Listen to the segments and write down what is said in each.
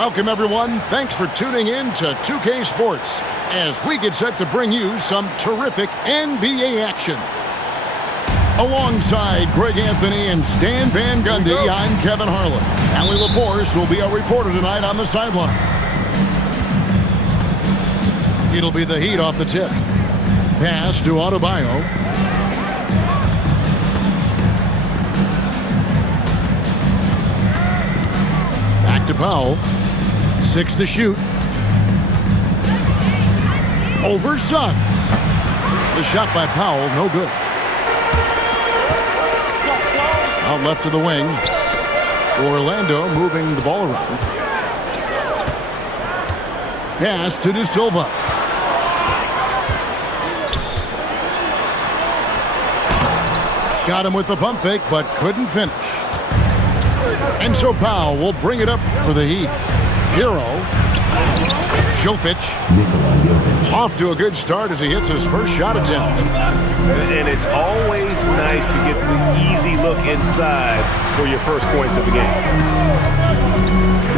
Welcome, everyone. Thanks for tuning in to 2K Sports as we get set to bring you some terrific NBA action. Alongside Greg Anthony and Stan Van Gundy, I'm Kevin Harlan. Allie LaForce will be our reporter tonight on the sideline. It'll be the Heat off the tip. Pass to Adebayo. Back to Powell. 6 to shoot. Over Suggs. The shot by Powell, no good. Out left to the wing. Orlando moving the ball around. Pass to De Silva. Got him with the pump fake, but couldn't finish. And so Powell will bring it up for the Heat. Hero. Jovic. Off to a good start as he hits his first shot attempt. And it's always nice to get the easy look inside for your first points of the game.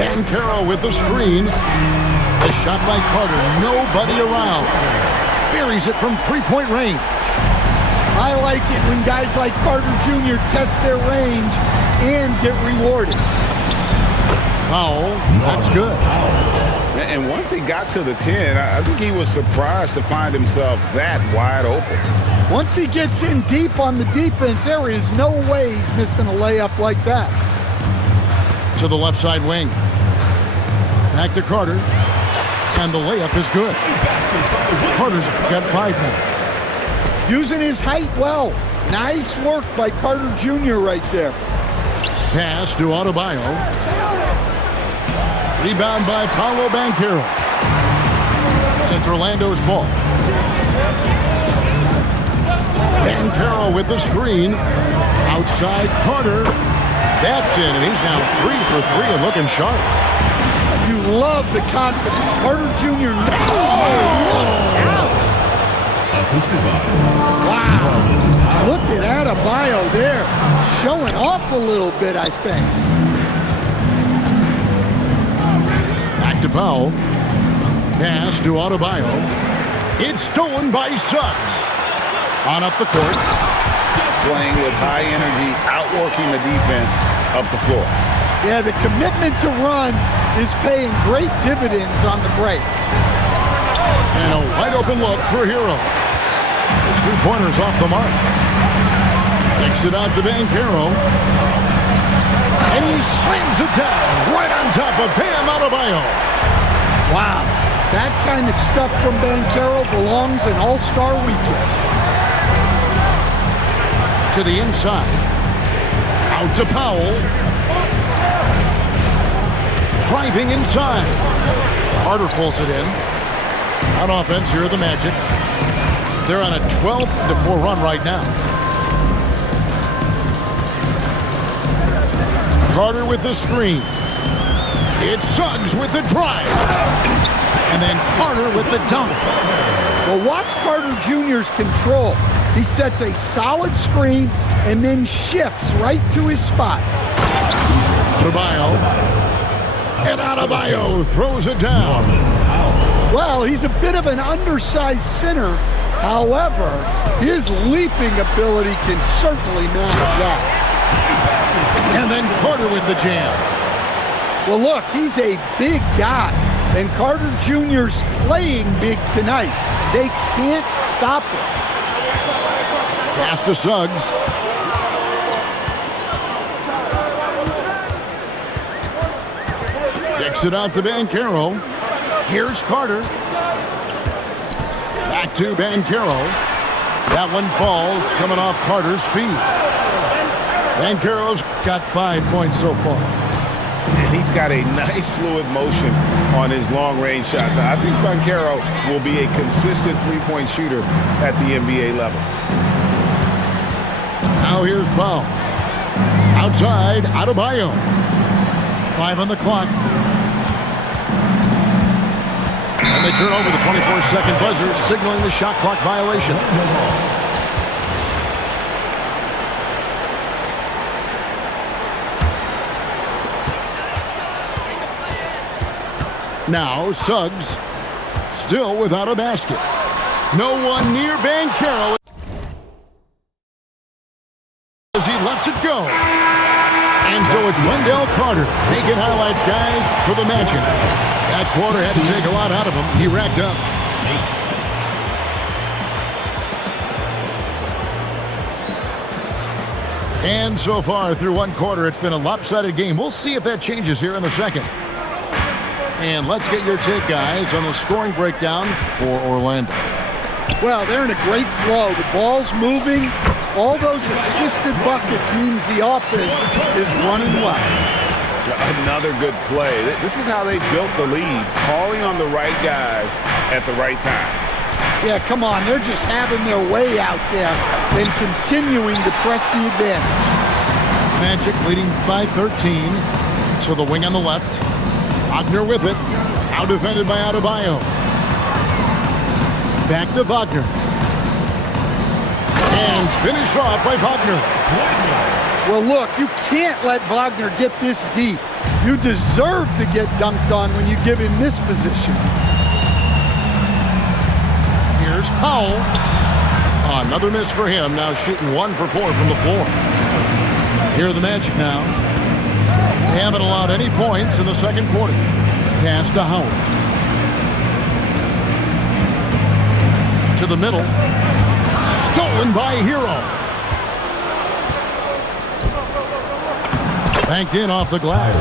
Banchero with the screen. The shot by Carter. Nobody around. Buries it from three-point range. I like it when guys like Carter Jr. test their range and get rewarded. Powell, that's good. And once he got to the 10, I think he was surprised to find himself that wide open. Once he gets in deep on the defense, there is no way he's missing a layup like that. To the left side wing. Back to Carter. And the layup is good. Carter's got 5 now. Using his height well. Nice work by Carter Jr. right there. Pass to Adebayo. Rebound by Paolo Banchero. It's Orlando's ball. Banchero with the screen. Outside Carter. That's in, and he's now 3 for 3 and looking sharp. You love the confidence. Carter Jr. Wow. Look at Adebayo there. Showing off a little bit, I think. Back to Powell. Pass to Adebayo. It's stolen by Suggs. On up the court. Playing with high energy, outworking the defense up the floor. Yeah, the commitment to run is paying great dividends on the break. And a wide open look for Hero. His 3-pointers off the mark. Takes it out to Banchero. And he slams it down right on top of Bam Adebayo. Wow, that kind of stuff from Banchero belongs in All-Star Weekend. To the inside. Out to Powell. Driving inside. Carter pulls it in. On offense, here are the Magic. They're on a 12-4 run right now. Carter with the screen. It's Suggs with the drive. And then Carter with the dunk. Well, watch Carter Jr.'s control. He sets a solid screen and then shifts right to his spot. Adebayo. And Adebayo throws it down. Well, he's a bit of an undersized center. However, his leaping ability can certainly manage that. And then Carter with the jam. Well, look, he's a big guy. And Carter Jr.'s playing big tonight. They can't stop him. Pass to Suggs. Kicks it out to Banchero. Here's Carter. Back to Banchero. That one falls, coming off Carter's feet. Banchero's got 5 points so far. And he's got a nice fluid motion on his long-range shots. I think Banchero will be a consistent three-point shooter at the NBA level. Now here's Powell. Outside, Adebayo. 5 on the clock. And they turn over the 24-second buzzer, signaling the shot clock violation. Now Suggs, still without a basket. No one near Banchero as he lets it go. And so it's Wendell Carter making highlights, guys, for the Magic. That quarter had to take a lot out of him. He racked up. And so far through one quarter, it's been a lopsided game. We'll see if that changes here in the second. And let's get your take, guys, on the scoring breakdown for Orlando. Well, they're in a great flow. The ball's moving. All those assisted buckets means the offense is running well. Another good play. This is how they built the lead, calling on the right guys at the right time. Yeah, come on. They're just having their way out there and continuing to press the advantage. Magic leading by 13 to the wing on the left. Wagner with it. Out defended by Adebayo. Back to Wagner. And finished off by Wagner. Well, look, you can't let Wagner get this deep. You deserve to get dunked on when you give him this position. Here's Powell. Another miss for him. Now shooting 1 for 4 from the floor. Here are the Magic now. They haven't allowed any points in the second quarter. Pass to Howard. To the middle. Stolen by Hero. Banked in off the glass.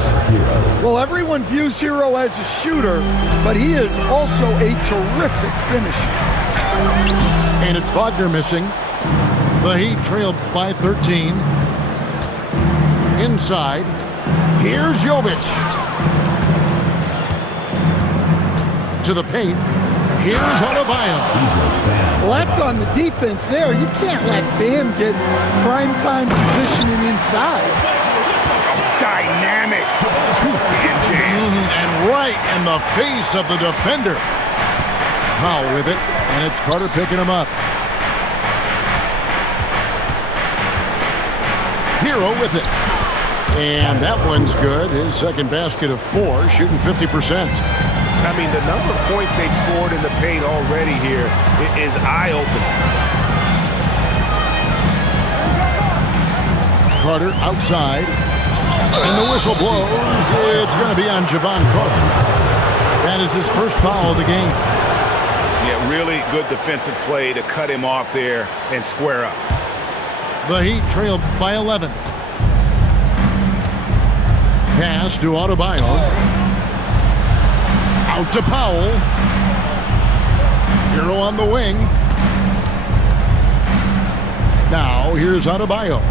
Well, everyone views Hero as a shooter, but he is also a terrific finisher. And it's Wagner missing. The Heat trailed by 13. Inside. Here's Jovic. To the paint. Here's Adebayo. Well, that's on the defense there. You can't let Bam get prime-time positioning inside. Dynamic. And right in the face of the defender. Powell with it, and it's Carter picking him up. Hero with it. And that one's good. His second basket of 4, shooting 50%. I mean, the number of points they've scored in the paint already here is eye-opening. Carter outside. And the whistle blows. It's going to be on Jevon Carter. That is his first foul of the game. Yeah, really good defensive play to cut him off there and square up. The Heat trailed by 11. Pass to Adebayo. Out to Powell. Hero on the wing. Now here's Adebayo.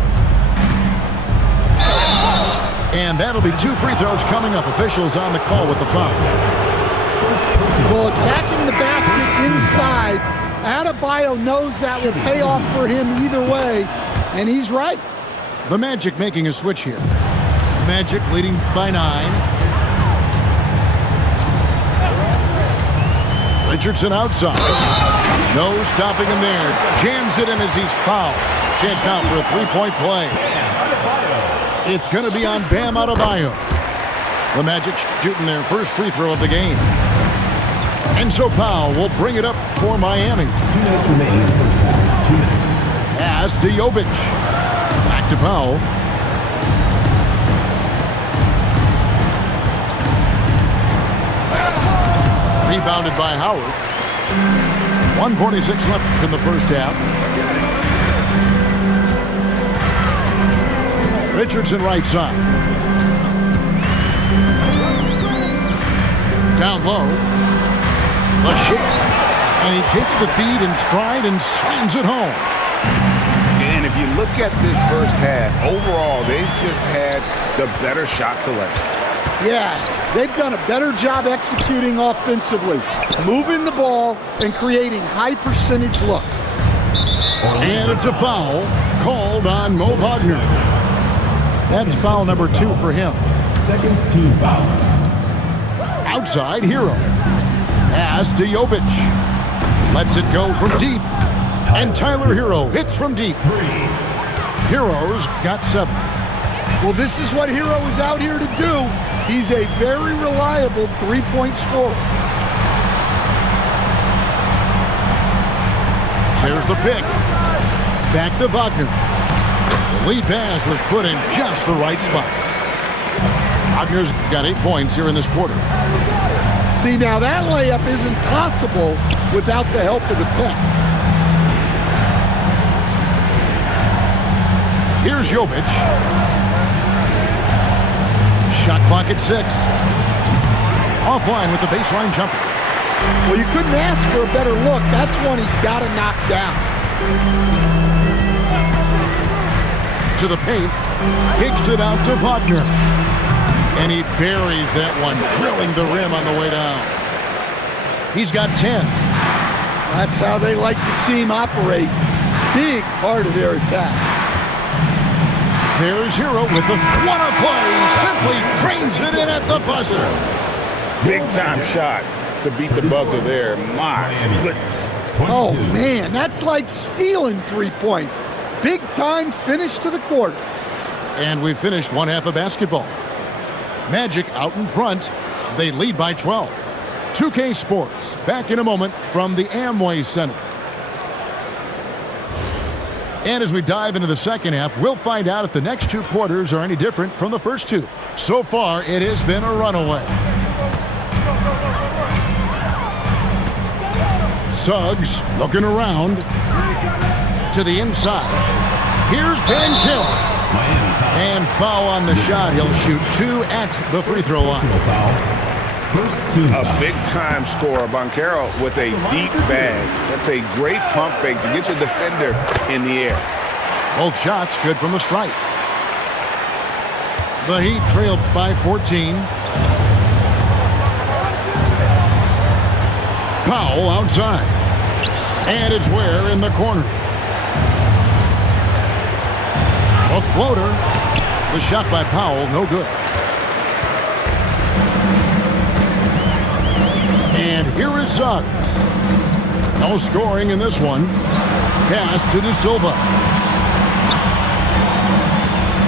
And that'll be 2 free throws coming up. Officials on the call with the foul. Well, attacking the basket inside, Adebayo knows that will pay off for him either way, and he's right. The Magic making a switch here. Magic leading by 9. Richardson outside. No stopping him there. Jams it in as he's fouled. Chance now for a 3-point play. It's going to be on Bam Adebayo. The Magic shooting their first free throw of the game. And so Powell will bring it up for Miami. 2 minutes remaining in the first half. 2 minutes. Pass to Jovic. Back to Powell. Rebounded by Howard. 1:46 left in the first half. Richardson right side. Down low. The shot. And he takes the feed in stride and slams it home. And if you look at this first half, overall, they've just had the better shot selection. Yeah, they've done a better job executing offensively, moving the ball and creating high percentage looks. And it's a foul called on Mo Wagner. That's foul number 2 for him. Second team foul. Outside, Hero. Pass to Jovic. Lets it go from deep. And Tyler Hero hits from deep. 3. Hero's got 7. Well, this is what Hero is out here to do. He's a very reliable three-point scorer. There's the pick. Back to Wagner. The lead pass was put in just the right spot. Wagner's got 8 points here in this quarter. See, now that layup isn't possible without the help of the pick. Here's Jovic. Shot clock at 6. Offline with the baseline jumper. Well, you couldn't ask for a better look. That's one he's got to knock down. To the paint. Kicks it out to Wagner. And he buries that one, drilling the rim on the way down. He's got 10. That's how they like to see him operate. Big part of their attack. There's Hero with the what a play. Simply drains it in at the buzzer. Big time shot to beat the buzzer there. My goodness. Oh, man, that's like stealing 3 points. Big time finish to the quarter. And we finished one half of basketball. Magic out in front. They lead by 12. 2K Sports back in a moment from the Amway Center. And as we dive into the second half, we'll find out if the next 2 quarters are any different from the first 2. So far, it has been a runaway. Suggs looking around to the inside. Here's Banchero. And foul on the shot. He'll shoot 2 at the free throw line. A big-time scorer, Banchero, with a deep bag. That's a great pump fake to get the defender in the air. Both shots good from the stripe. The Heat trailed by 14. Powell outside. And it's Ware in the corner. A floater. The shot by Powell, no good. And here is Suggs. No scoring in this one. Pass to De Silva.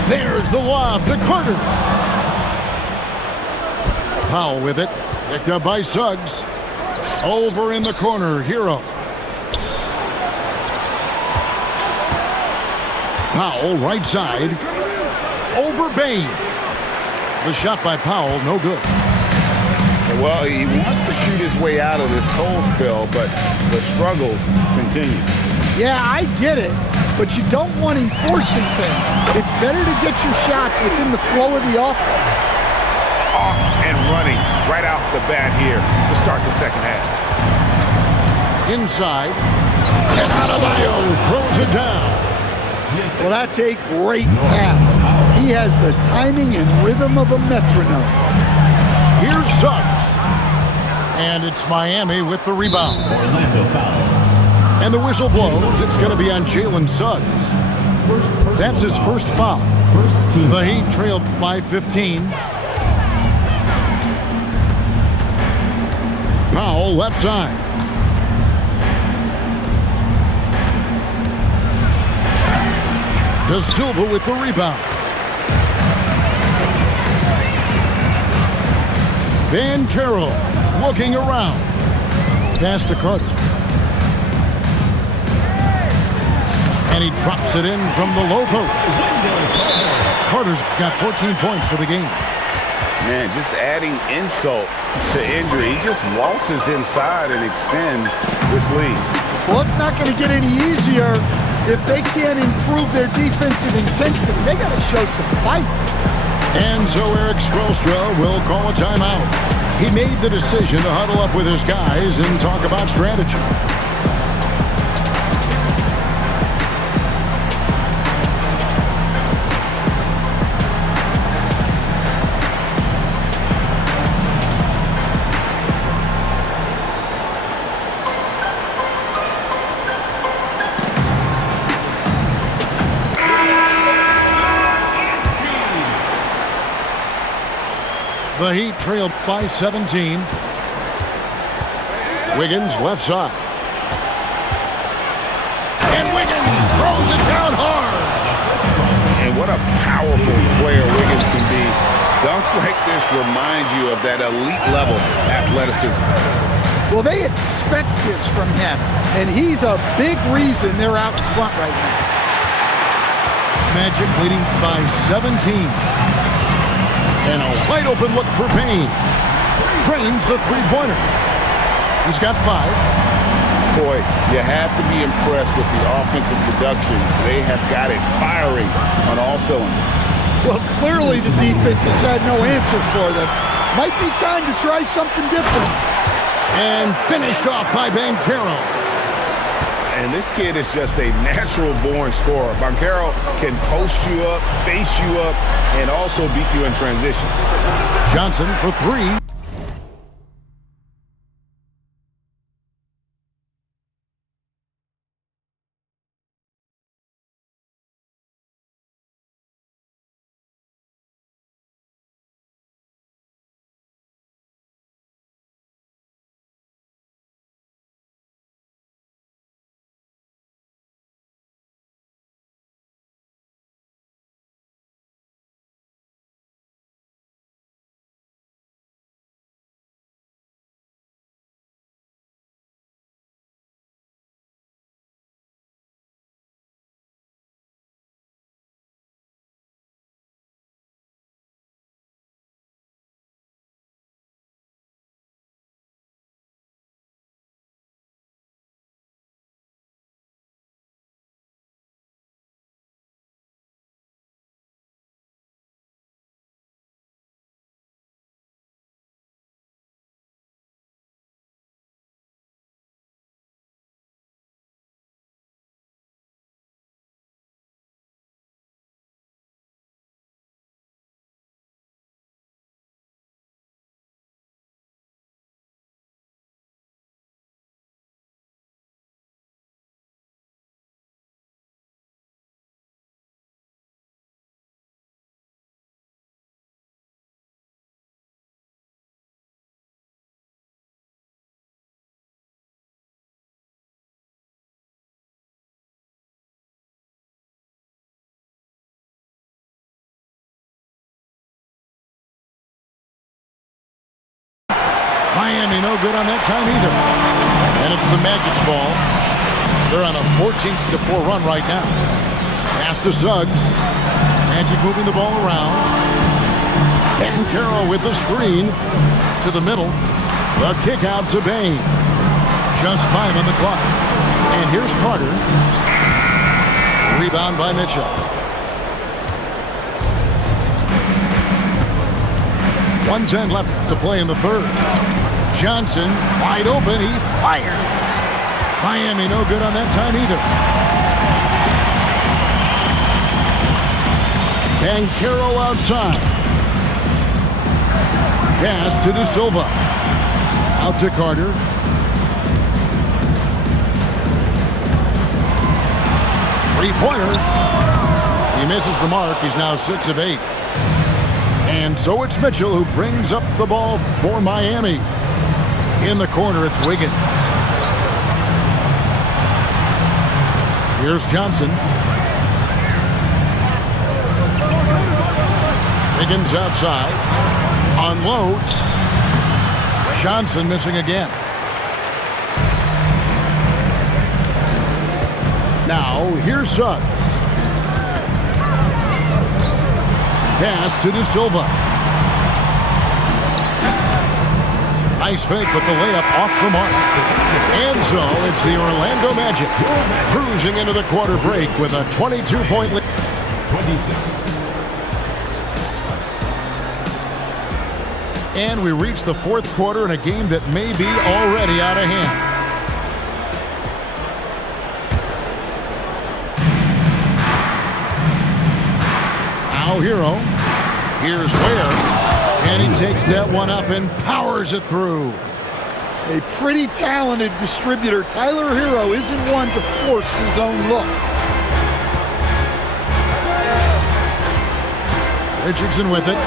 There's the lob to Carter. Powell with it. Picked up by Suggs. Over in the corner, Hero. Powell, right side. Over Bain. The shot by Powell, no good. Well, he wants to shoot his way out of this cold spell, but the struggles continue. Yeah, I get it, but you don't want him forcing things. It's better to get your shots within the flow of the offense. Off and running right off the bat here to start the second half. Inside. And Adebayo throws it down. Well, that's a great pass. He has the timing and rhythm of a metronome. Here's Suggs. And it's Miami with the rebound. Orlando foul. And the whistle blows. It's going to be on Jalen Suggs. That's his first foul. First team. The Heat trailed by 15. Powell left side. De Silva with the rebound. Banchero looking around. Pass to Carter. And he drops it in from the low post. Carter's got 14 points for the game. Man, just adding insult to injury. He just waltzes inside and extends this lead. Well, it's not going to get any easier if they can't improve their defensive intensity. They got to show some fight. And so Eric Spoelstra will call a timeout. He made the decision to huddle up with his guys and talk about strategy. The Heat trailed by 17. Wiggins left side. And Wiggins throws it down hard. And what a powerful player Wiggins can be Dunks like this remind you of that elite level athleticism. Well, they expect this from him, and he's a big reason they're out in front right now. Magic leading by 17. And a wide open look for Payne. Trains the three-pointer. He's got 5. Boy, you have to be impressed with the offensive production. They have got it firing on all cylinders. Well, clearly the defense has had no answer for them. Might be time to try something different. And finished off by Banchero. And this kid is just a natural-born scorer. Banchero can post you up, face you up, and also beat you in transition. Johnson for 3. Miami no good on that time either. And it's the Magic's ball. They're on a 14-4 run right now. Pass to Suggs. Magic moving the ball around. Banchero with the screen to the middle. The kick out to Bane. Just 5 on the clock. And here's Carter. Rebound by Mitchell. 1:10 left to play in the third. Johnson, wide open, he fires. Miami no good on that time either. Banchero outside. Pass to De Silva. Out to Carter. Three-pointer. He misses the mark. He's now 6 of 8. And so it's Mitchell who brings up the ball for Miami. In the corner, it's Wiggins. Here's Johnson. Wiggins outside. Unloads. Johnson missing again. Now, here's Suggs. Pass to De Silva. Nice fake, but the layup off the mark. And so it's the Orlando Magic cruising into the quarter break with a 22-point lead. 26. And we reach the fourth quarter in a game that may be already out of hand. Now Hero. Here's Ware. And he takes that one up and powers it through. A pretty talented distributor. Tyler Hero isn't one to force his own look. Richardson with it.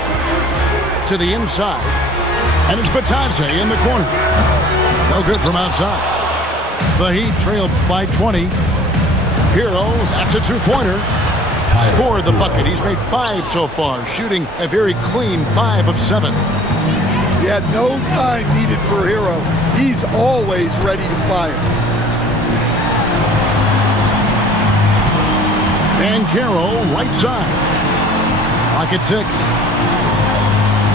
To the inside. And it's Batadze in the corner. No good from outside. The Heat trailed by 20. Hero, that's a two-pointer. scored the bucket. He's made 5 so far, shooting a very clean 5 of 7. Yeah, no time needed for Hero. He's always ready to fire. Banchero, right side. Clock at 6.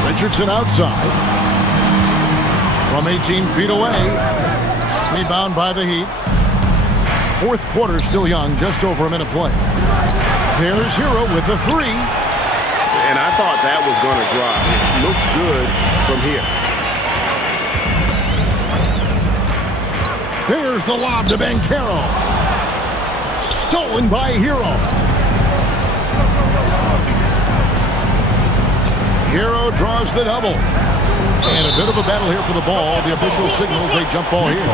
Richardson outside. From 18 feet away. Rebound by the Heat. Fourth quarter still young, just over a minute play. There's Hero with the 3. And I thought that was going to drop. It looked good from here. There's the lob to Banchero. Stolen by Hero. Hero draws the double. And a bit of a battle here for the ball. The official signals a jump ball here.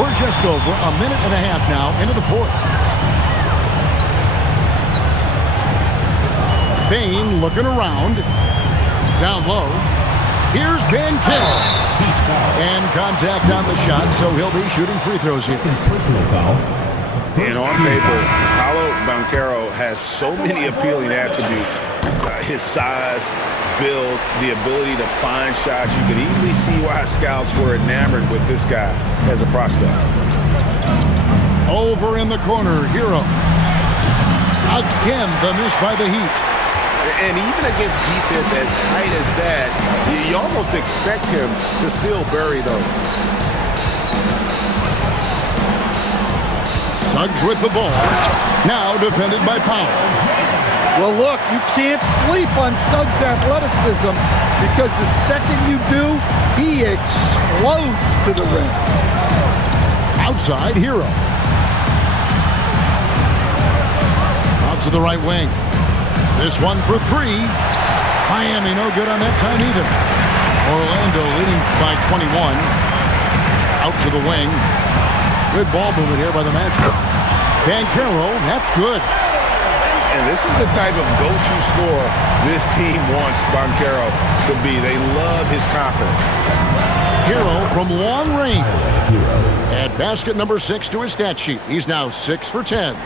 We're just over a minute and a half now into the fourth. Bane looking around. Down low. Here's Banchero. And contact on the shot, so he'll be shooting free throws here. Personal foul. And on paper, Paolo Banchero has so many appealing attributes. His size, build, the ability to find shots. You could easily see why scouts were enamored with this guy as a prospect. Over in the corner, Hero. Again, the miss by the Heat. And even against defense as tight as that, you almost expect him to still bury those. Suggs with the ball. Now defended by Powell. Well, look, you can't sleep on Suggs' athleticism because the second you do, he explodes to the rim. Outside, Hero. Out to the right wing. This one for 3. Miami no good on that time either. Orlando leading by 21. Out to the wing. Good ball movement here by the Magic. Banchero, that's good. And this is the type of go-to scorer this team wants Banchero to be. They love his confidence. Hero from long range. Add basket number 6 to his stat sheet. He's now 6 for 10.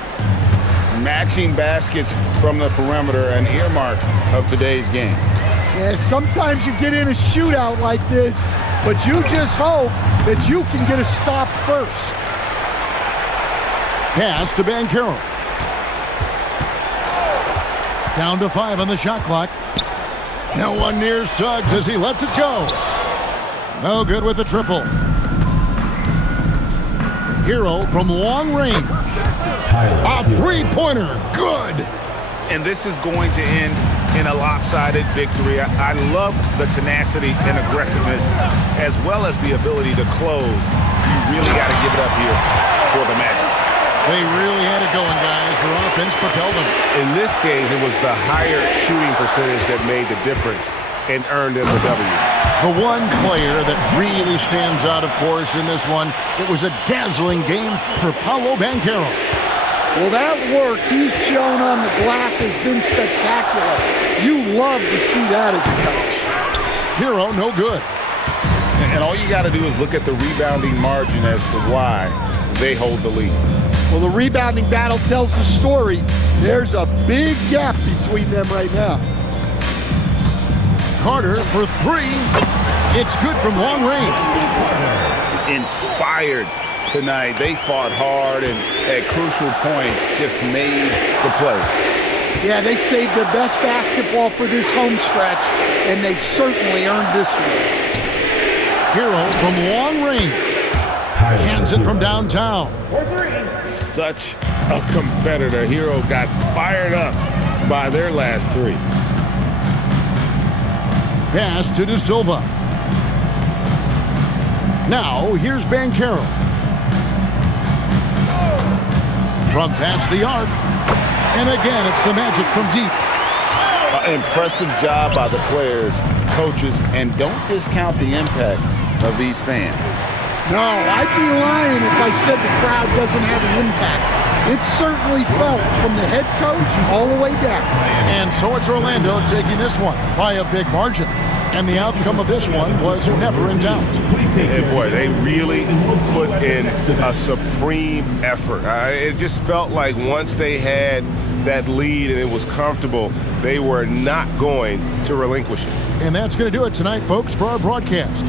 Matching baskets from the perimeter, an earmark of today's game. Yeah, sometimes you get in a shootout like this, but you just hope that you can get a stop first. Pass to Banchero. Down to 5 on the shot clock. No one near Suggs as he lets it go. No good with the triple. Hero from long range. A three-pointer. Good. And this is going to end in a lopsided victory. I love the tenacity and aggressiveness as well as the ability to close. You really got to give it up here for the Magic. They really had it going, guys. Their offense propelled them. In this case, it was the higher shooting percentage that made the difference and earned them the W. The one player that really stands out, of course, in this one, it was a dazzling game for Paolo Banchero. Well, that work he's shown on the glass has been spectacular. You love to see that as a coach. Hero, no good. And all you got to do is look at the rebounding margin as to why they hold the lead. Well, the rebounding battle tells the story. There's a big gap between them right now. Carter for 3. It's good from long range. Inspired tonight. They fought hard and at crucial points just made the play. Yeah, they saved their best basketball for this home stretch, and they certainly earned this one. Hero from long range. Cans it from downtown. Such a competitor. Hero got fired up by their last 3. Pass to De Silva. Now, here's Banchero. From past the arc. And again, it's the Magic from deep. Impressive job by the players, coaches, and don't discount the impact of these fans. No, I'd be lying if I said the crowd doesn't have an impact. It's certainly felt from the head coach all the way down. And so it's Orlando taking this one by a big margin. And the outcome of this one was never in doubt. And boy, they really put in a supreme effort. It just felt like once they had that lead and it was comfortable, they were not going to relinquish it. And that's going to do it tonight, folks, for our broadcast.